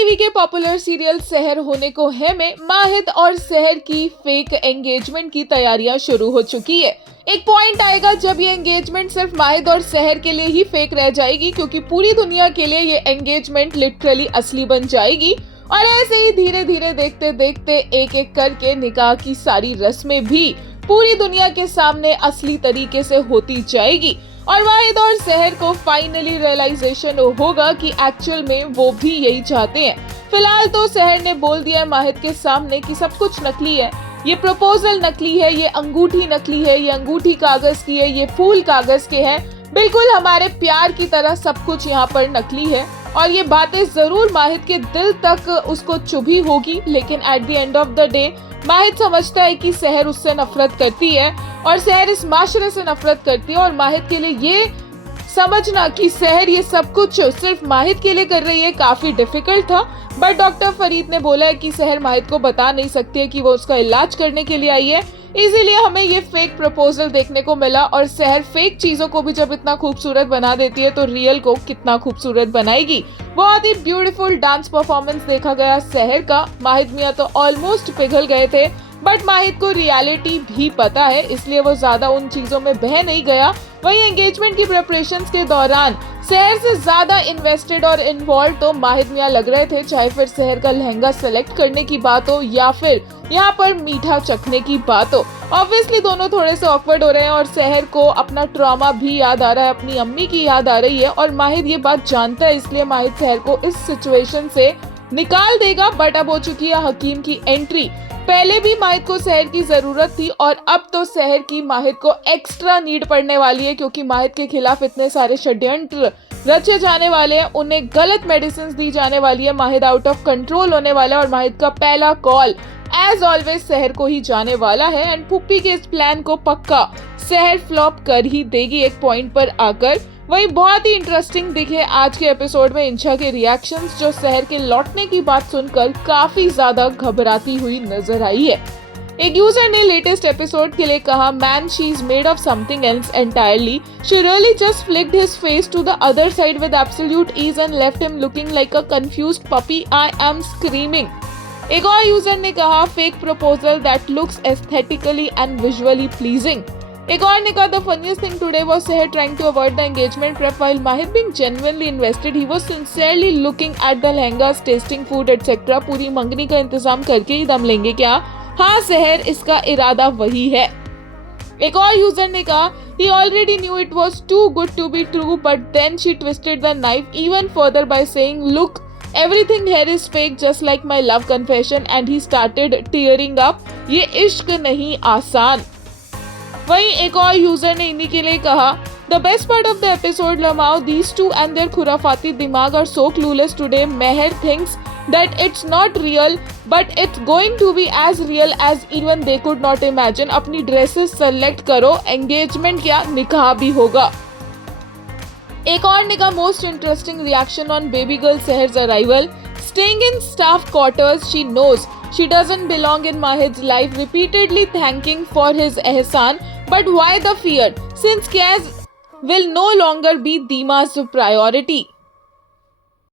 TV के popular serial सहर होने को है में माहिद और सहर की फेक एंगेजमेंट की तैयारियां शुरू हो चुकी है। एक पॉइंट आएगा जब ये एंगेजमेंट सिर्फ माहिद और सहर के लिए ही फेक रह जाएगी, क्योंकि पूरी दुनिया के लिए ये एंगेजमेंट लिटरली असली बन जाएगी। और ऐसे ही धीरे धीरे देखते देखते एक एक करके निकाह की सारी रस्में भी पूरी दुनिया के सामने असली तरीके से होती जाएगी और माहिद और सहर को फाइनली रियलाइजेशन होगा कि एक्चुअल में वो भी यही चाहते हैं। फिलहाल तो सहर ने बोल दिया है माहिद के सामने कि सब कुछ नकली है, ये प्रपोजल नकली है, ये अंगूठी नकली है, ये अंगूठी कागज की है, ये फूल कागज के हैं, बिल्कुल हमारे प्यार की तरह सब कुछ यहाँ पर नकली है। और ये बातें जरूर माहिद के दिल तक उसको चुभी होगी, लेकिन at the end of the day Mahid समझता है कि सहर उससे नफरत करती है और सहर इस माशरे से नफरत करती है। और माहिद के लिए ये समझना कि सहर ये सब कुछ सिर्फ माहिद के लिए कर रही है काफी डिफिकल्ट था, बट डॉक्टर फरीद ने बोला है कि सहर माहिद को बता नहीं सकती है कि वो उसका इलाज करने के लिए आई है, इसीलिए हमें ये फेक प्रपोजल देखने को मिला। और सहर फेक चीजों को भी जब इतना खूबसूरत बना देती है तो रियल को कितना खूबसूरत बनाएगी। बहुत ही ब्यूटीफुल डांस परफॉर्मेंस देखा गया सहर का। माहिद मियां तो ऑलमोस्ट पिघल गए थे, बट माहिद को रियलिटी भी पता है, इसलिए वो ज्यादा उन चीजों में बह नहीं गया। वहीं एंगेजमेंट की प्रिपरेशंस के दौरान सहर से ज्यादा इन्वेस्टेड और इन्वॉल्व तो माहिद मियां लग रहे थे, चाहे फिर सहर का लहंगा सेलेक्ट करने की बात हो या फिर यहाँ पर मीठा चखने की बात हो। ऑब्वियसली दोनों थोड़े से ऑकवर्ड हो रहे हैं और सहर को अपना ट्रॉमा भी याद आ रहा है, अपनी अम्मी की याद आ रही है और माहिद ये बात जानता है, इसलिए माहिद सहर को इस सिचुएशन से निकाल देगा। बट अब हो चुकी है हकीम की एंट्री। पहले भी माहिद को सहर की जरूरत थी और अब तो सहर की माहिद को एक्स्ट्रा नीड पड़ने वाली है, क्योंकि माहिद के खिलाफ इतने सारे षड्यंत्र रचे जाने वाले हैं, उन्हें गलत मेडिसिन दी जाने वाली है, माहिद आउट ऑफ कंट्रोल होने वाला है और माहिद का पहला कॉल एज ऑलवेज सहर को ही जाने वाला है। एंड पुप्पी के इस प्लान को पक्का सहर फ्लॉप कर ही देगी एक पॉइंट पर आकर। वही बहुत ही इंटरेस्टिंग दिखे आज के एपिसोड में इंशा के रिएक्शंस, जो सहर के लौटने की बात सुनकर काफी ज्यादा घबराती हुई नजर आई है। एक यूजर ने लेटेस्ट एपिसोड के लिए कहा, man she is made of something else entirely, she really just flicked his face to the other side with absolute ease and left him looking like a confused puppy, I am screaming. एक और user ने कहा, fake proposal that looks aesthetically and visually pleasing. एक और ने कहा, the funniest thing today was Sahar trying to avoid the engagement prep while Mahid being genuinely invested. He was sincerely looking at the lehengas, testing food etcetera. पूरी मंगनी का इंतजाम करके ही दम लेंगे क्या? हाँ सहर, इसका इरादा वही है। एक और यूजर ने कहा, he already knew it was too good to be true, but then she twisted the knife even further by saying, look, everything here is fake just like my love confession, and he started tearing up. ये इश्क नहीं आसान। वहीं एक और user ने इन्हीं के लिए कहा, the best part of the episode lmao, these two and their खुराफाती दिमाग are so clueless today. Mehar thinks that it's not real but it's going to be as real as even they could not imagine. अपनी dresses select करो, engagement क्या निकाह भी होगा। एक और ने कहा, most interesting reaction on baby girl Sahar's arrival, staying in staff quarters, she knows she doesn't belong in Mahid's life, repeatedly thanking for his ehsan, but why the fear since Kaz will no longer be Dima's priority.